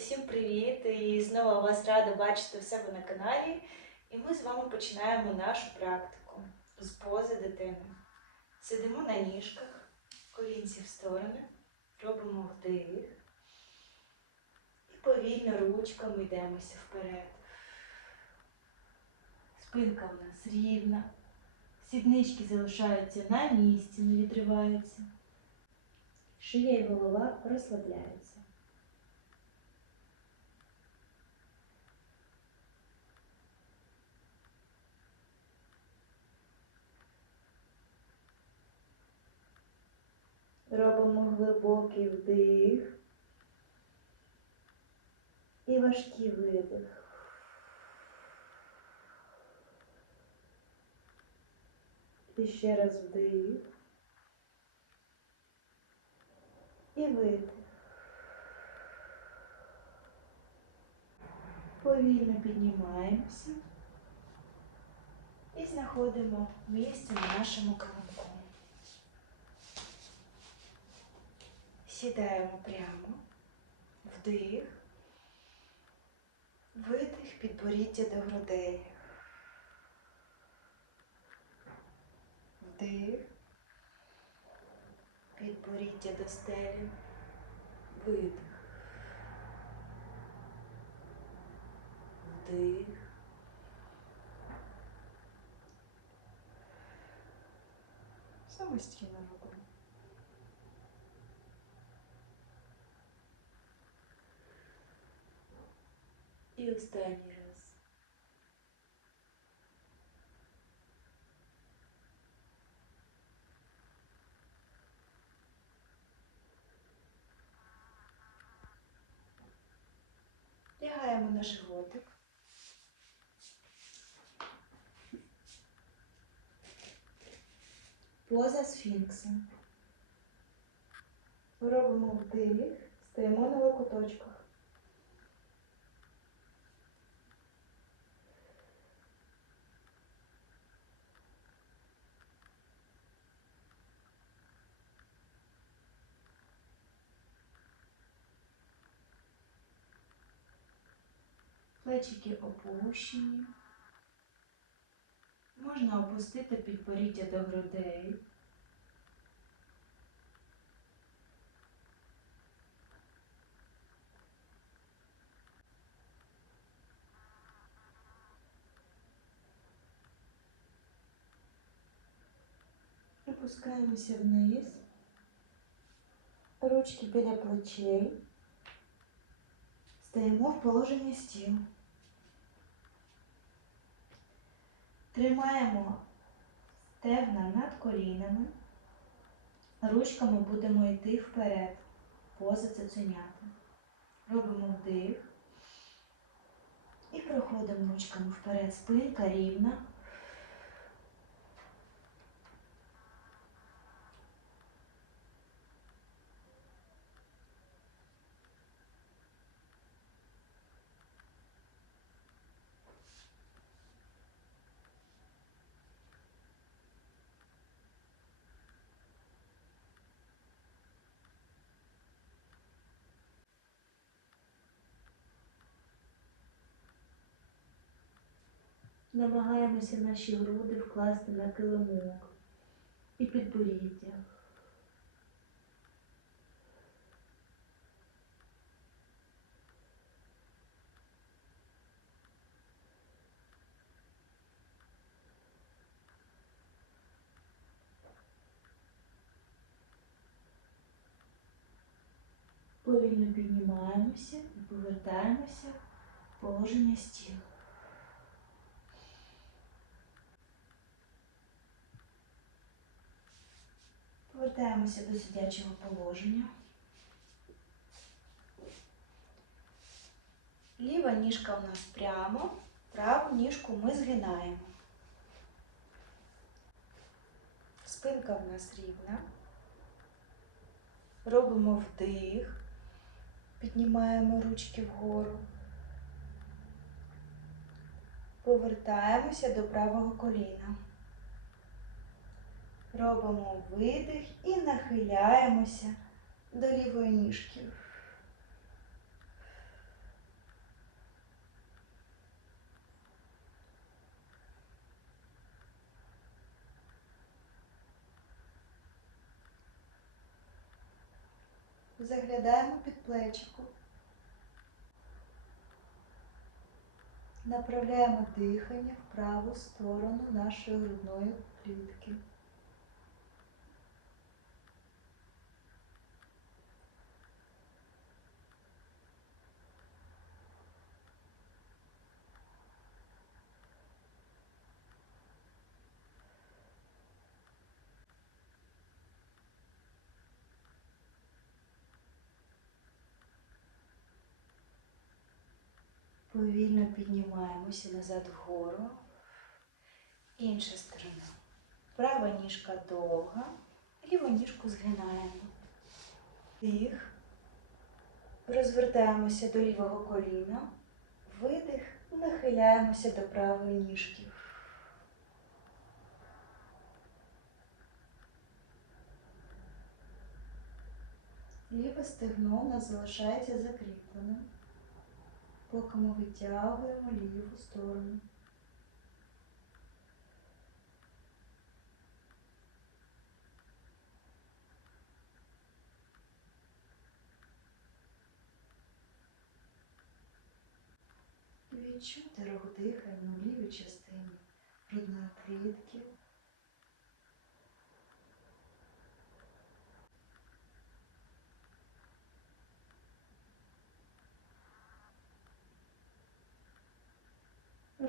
Усім привіт! І знову вас рада бачити в себе на каналі. І ми з вами починаємо нашу практику з пози дитини. Сидимо на ніжках, колінці в сторони, робимо вдих і повільно ручками йдемося вперед. Спинка в нас рівна, сіднички залишаються на місці, не відриваються. Шия і голова розслабляються. Робимо глибокий вдих і важкий видих. І ще раз вдих і видих. Повільно піднімаємося і знаходимо місце на нашому килимку. Сідаємо прямо, вдих, видих, підборіддя до грудей. Вдих, підборіддя до стелі, видих. Вдих. Самостійно робимо. І останній раз. Лягаємо на животик. Поза сфінкса. Робимо вдих, стоїмо на локоточках. Плечики опущені. Можна опустити підборіддя до грудей. Опускаємося вниз. Ручки біля плечей. Стаємо в положенні стіл. Тримаємо стегна над колінами. Ручками будемо йти вперед, поза цуценята. Робимо вдих. І проходимо ручками вперед. Спинка рівна. Намагаємося наші груди вкласти на килимок і підборіддя. Повільно піднімаємося і повертаємося в положення стіл. Повертаємося до сидячого положення. Ліва ніжка у нас прямо, праву ніжку ми згинаємо. Спинка в нас рівна. Робимо вдих, піднімаємо ручки вгору. Повертаємося до правого коліна. Робимо видих і нахиляємося до лівої ніжки. Заглядаємо під плечику. Направляємо дихання в праву сторону нашої грудної клітки. Повільно піднімаємося назад вгору. Інша сторона. Права ніжка довга, ліву ніжку згинаємо. Вдих. Розвертаємося до лівого коліна. Видих. Нахиляємося до правої ніжки. Ліве стегно у нас залишається закріпленим поки ми витягуємо ліву сторону. Відчути рух дихання у лівій частині грудної клітки.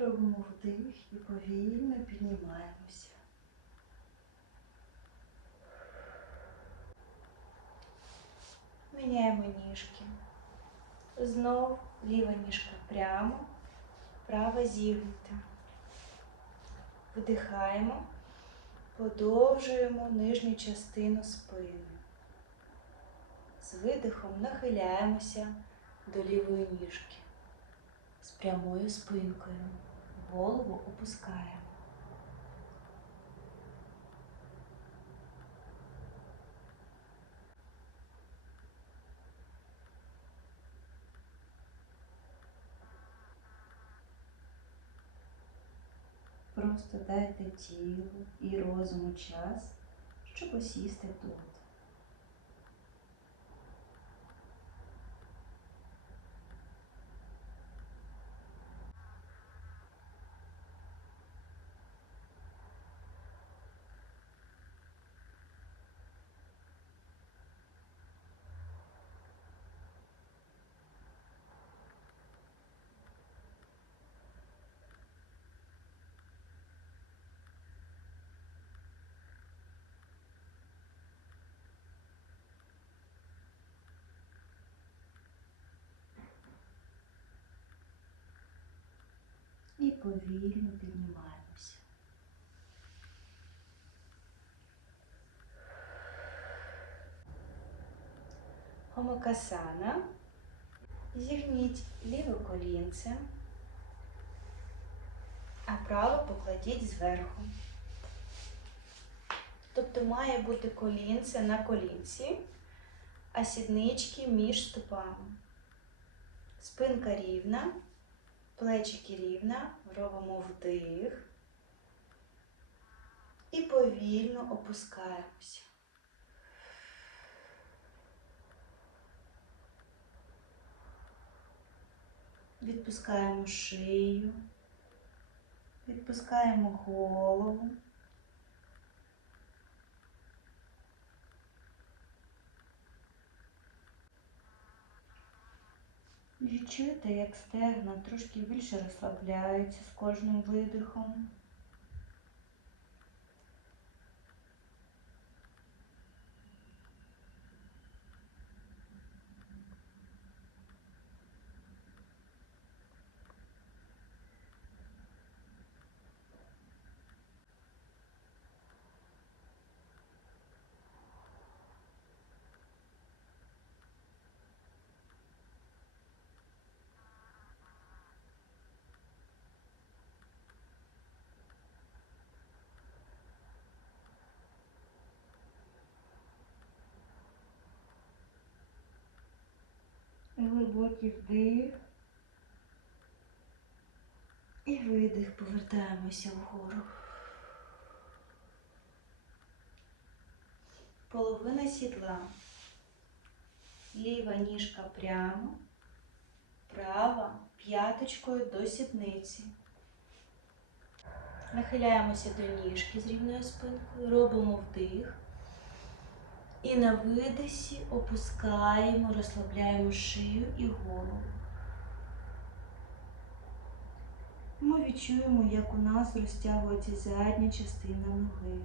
Робимо вдих і повільно піднімаємося. Міняємо ніжки. Знов ліва ніжка прямо, права зігнута. Вдихаємо, подовжуємо нижню частину спини. З видихом нахиляємося до лівої ніжки з прямою спинкою. Голову опускаємо. Просто дайте тілу і розуму час, щоб осісти тут. І повільно піднімаємося. Хомокасана. Зігніть ліве колінце, а право покладіть зверху. Тобто має бути колінце на колінці, а сіднички між стопами. Спинка рівна, плечики рівна, робимо вдих і повільно опускаємося. Відпускаємо шию, відпускаємо голову. Відчуєте, як стегна трошки більше розслабляються з кожним видихом. Глибокий вдих. І видих, повертаємося вгору. Половина сідла. Ліва ніжка прямо, права п'яточкою до сідниці. Нахиляємося до ніжки з рівною спинкою, робимо вдих. І на видисі опускаємо, розслабляємо шию і голову. Ми відчуємо, як у нас розтягується задня частина ноги.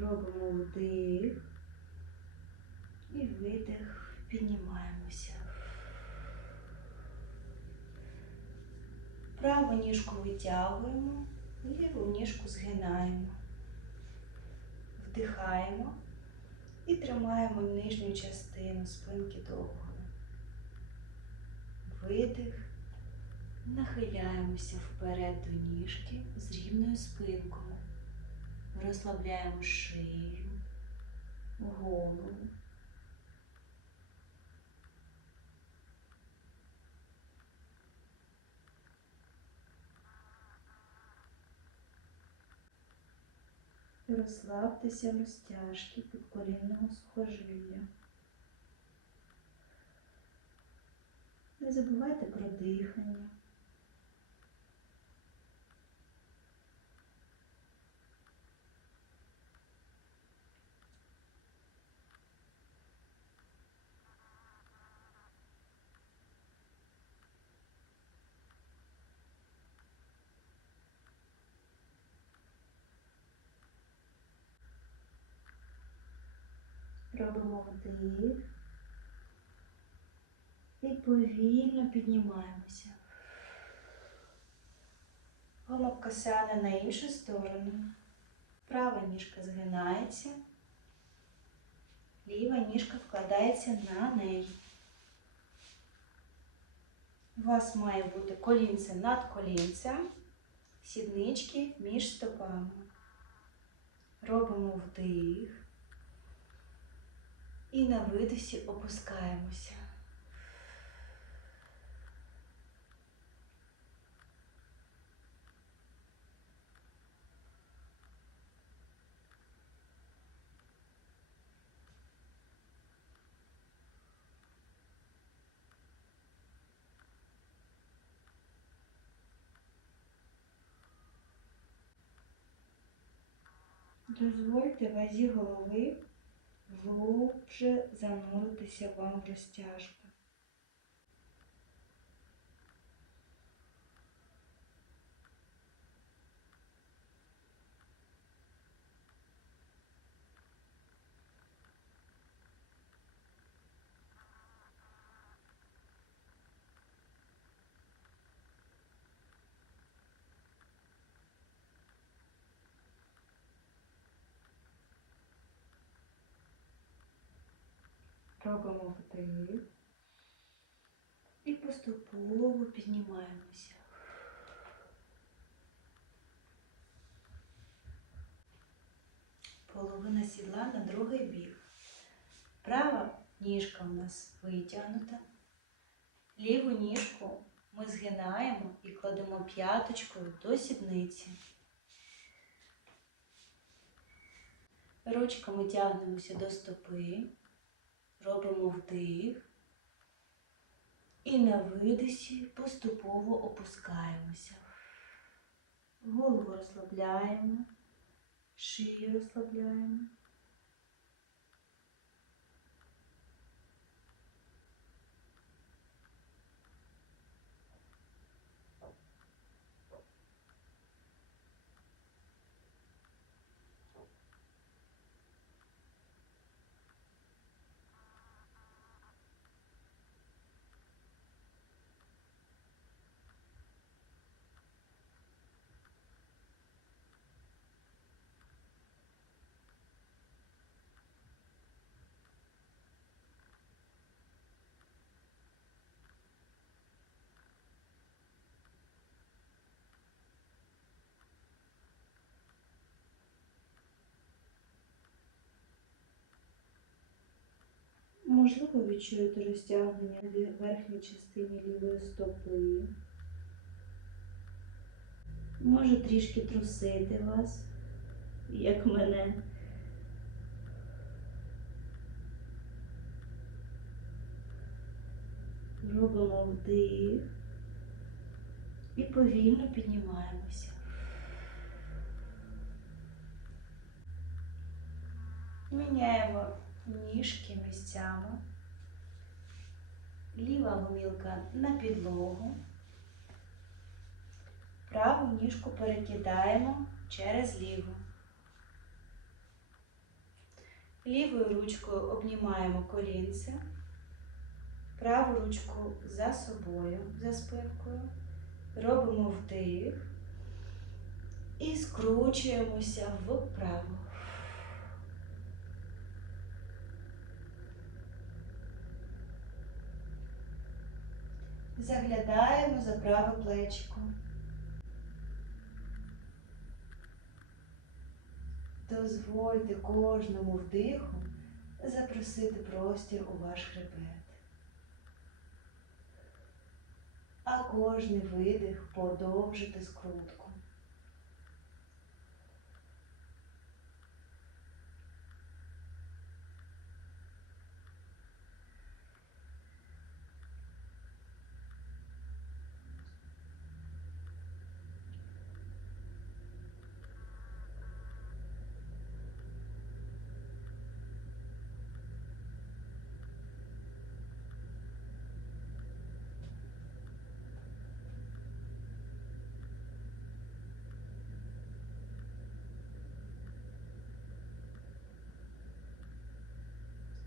Робимо вдих і видих, піднімаємося. Праву ніжку витягуємо, ліву ніжку згинаємо. Вдихаємо і тримаємо нижню частину спинки довгою. Видих. Нахиляємося вперед до ніжки з рівною спинкою. Розслабляємо шию, голову. Розслабтеся в розтяжки підколінного сухожилля. Не забувайте про дихання. Робимо вдих і повільно піднімаємося. Головка сяне на іншу сторону. Права ніжка згинається, ліва ніжка вкладається на неї. У вас має бути колінце над колінцем, сіднички між стопами. Робимо вдих. І на видосі опускаємося. Дозвольте вазі голови глубже зануритися вам в розтяжку. Робимо вдих і поступово піднімаємося. Половина сідла на другий бік. Права ніжка у нас витягнута. Ліву ніжку ми згинаємо і кладемо п'яточкою до сідниці. Ручками тягнемося до стопи. Робимо вдих і на видисі поступово опускаємося. Голову розслабляємо, шию розслабляємо. Можливо, відчуєте розтягнення в верхній частині лівої стопи. Може трішки трусити вас, як мене. Робимо вдих і повільно піднімаємося. Міняємо ніжки місцями. Ліва гомілка на підлогу. Праву ніжку перекидаємо через ліву. Лівою ручкою обнімаємо колінце, праву ручку за собою, за спинкою. Робимо вдих і скручуємося вправо. Заглядаємо за праве плечико. Дозвольте кожному вдиху запросити простір у ваш хребет. А кожний видих подовжити скрутку.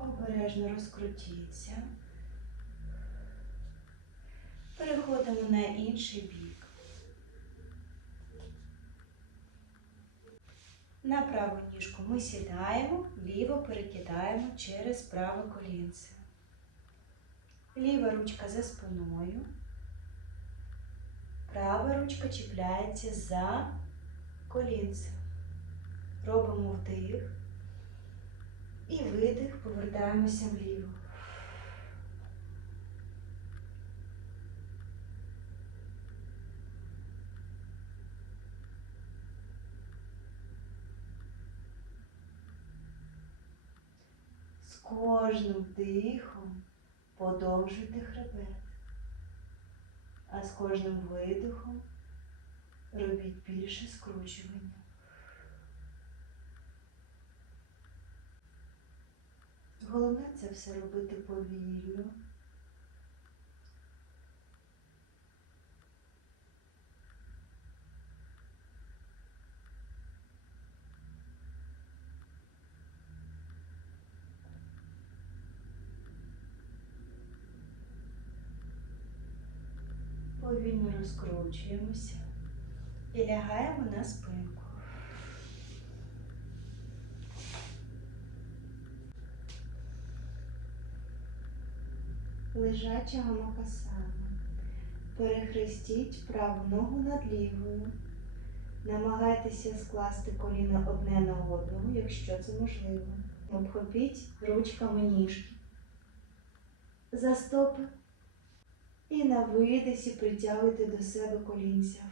Обережно розкрутіться. Переходимо на інший бік. На праву ніжку ми сідаємо, ліво перекидаємо через праве колінце. Ліва ручка за спиною. Права ручка чіпляється за колінце. Робимо вдих. І видих, повертаємося вліво. З кожним вдихом подовжуйте хребет, а з кожним видихом робіть більше скручування. Головне це все робити повільно. Повільно розкручуємося і лягаємо на спинку. Лежача макасана. Перехрестіть праву ногу над лівою. Намагайтеся скласти коліна одне на одну, якщо це можливо. Обхопіть ручками ніжки. За стопи. І на видисі притягуйте до себе колінця.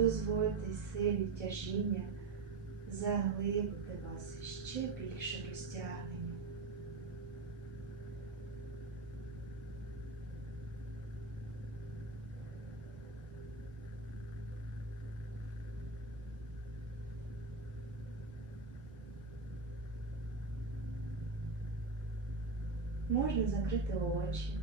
Дозвольте силі тяжіння заглибити вас ще більше розтягнення. Можна закрити очі.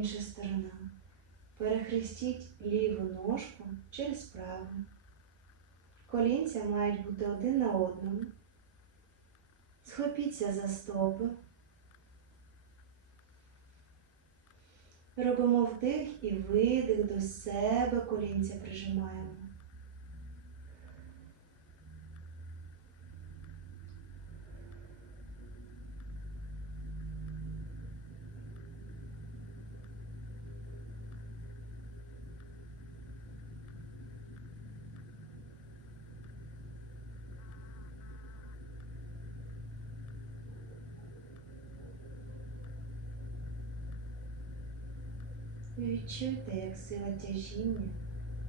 Інша сторона. Перехрестіть ліву ножку через праву. Колінця мають бути один на одному. Схопіться за стопи. Робимо вдих і видих до себе, колінця прижимаємо. Відчуйте, як сила тяжіння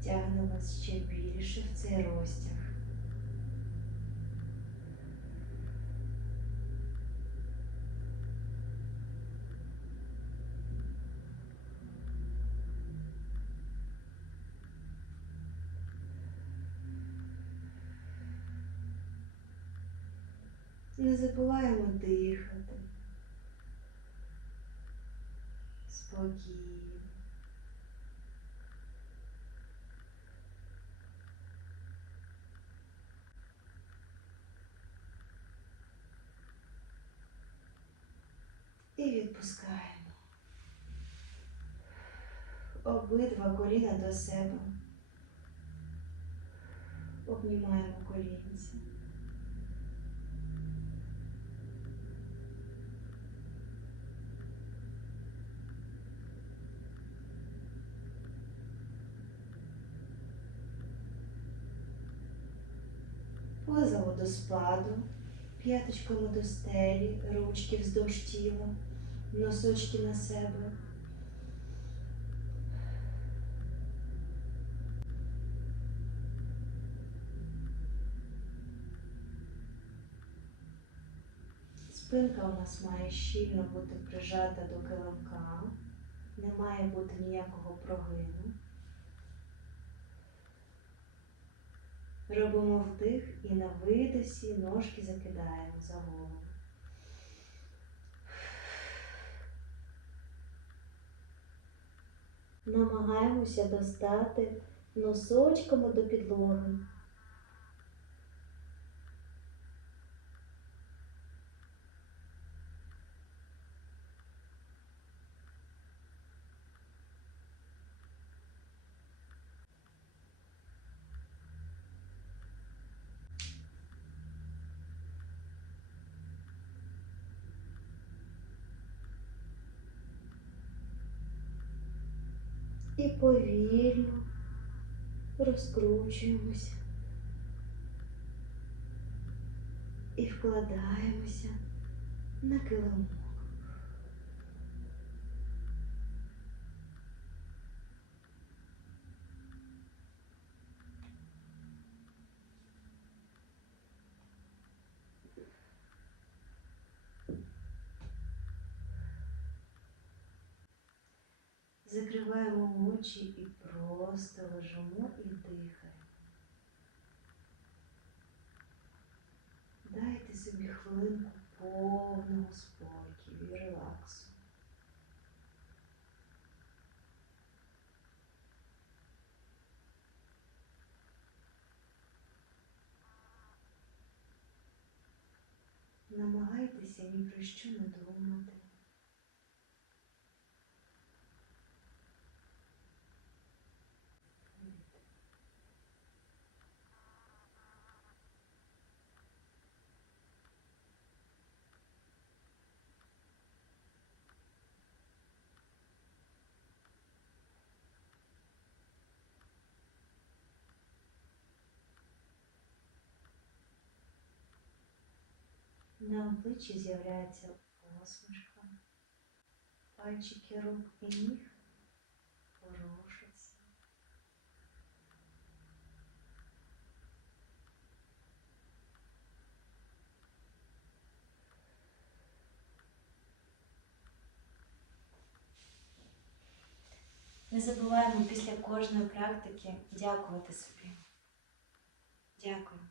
тягне вас ще більше в цей розтяг. Не забуваємо дихати. Спокійно. І відпускаємо. Обидва коліна до себе. Обнімаємо колінці. Поза водоспаду, п'яточками до стелі, ручки вздовж тіла, носочки на себе. Спинка у нас має щільно бути прижата до килимка, не має бути ніякого прогину. Робимо вдих і на видосі ножки закидаємо за голову. Намагаємося достати носочками до підлоги. І повільно розкручуємося і вкладаємося на килимок. Закриваємо очі і просто лежимо і дихаємо. Дайте собі хвилинку повного спокою і релаксу. Намагайтеся ні про що не думати. На обличчі з'являється посмішка, пальчики рук і ніг ворушаться. Не забуваємо після кожної практики дякувати собі. Дякую.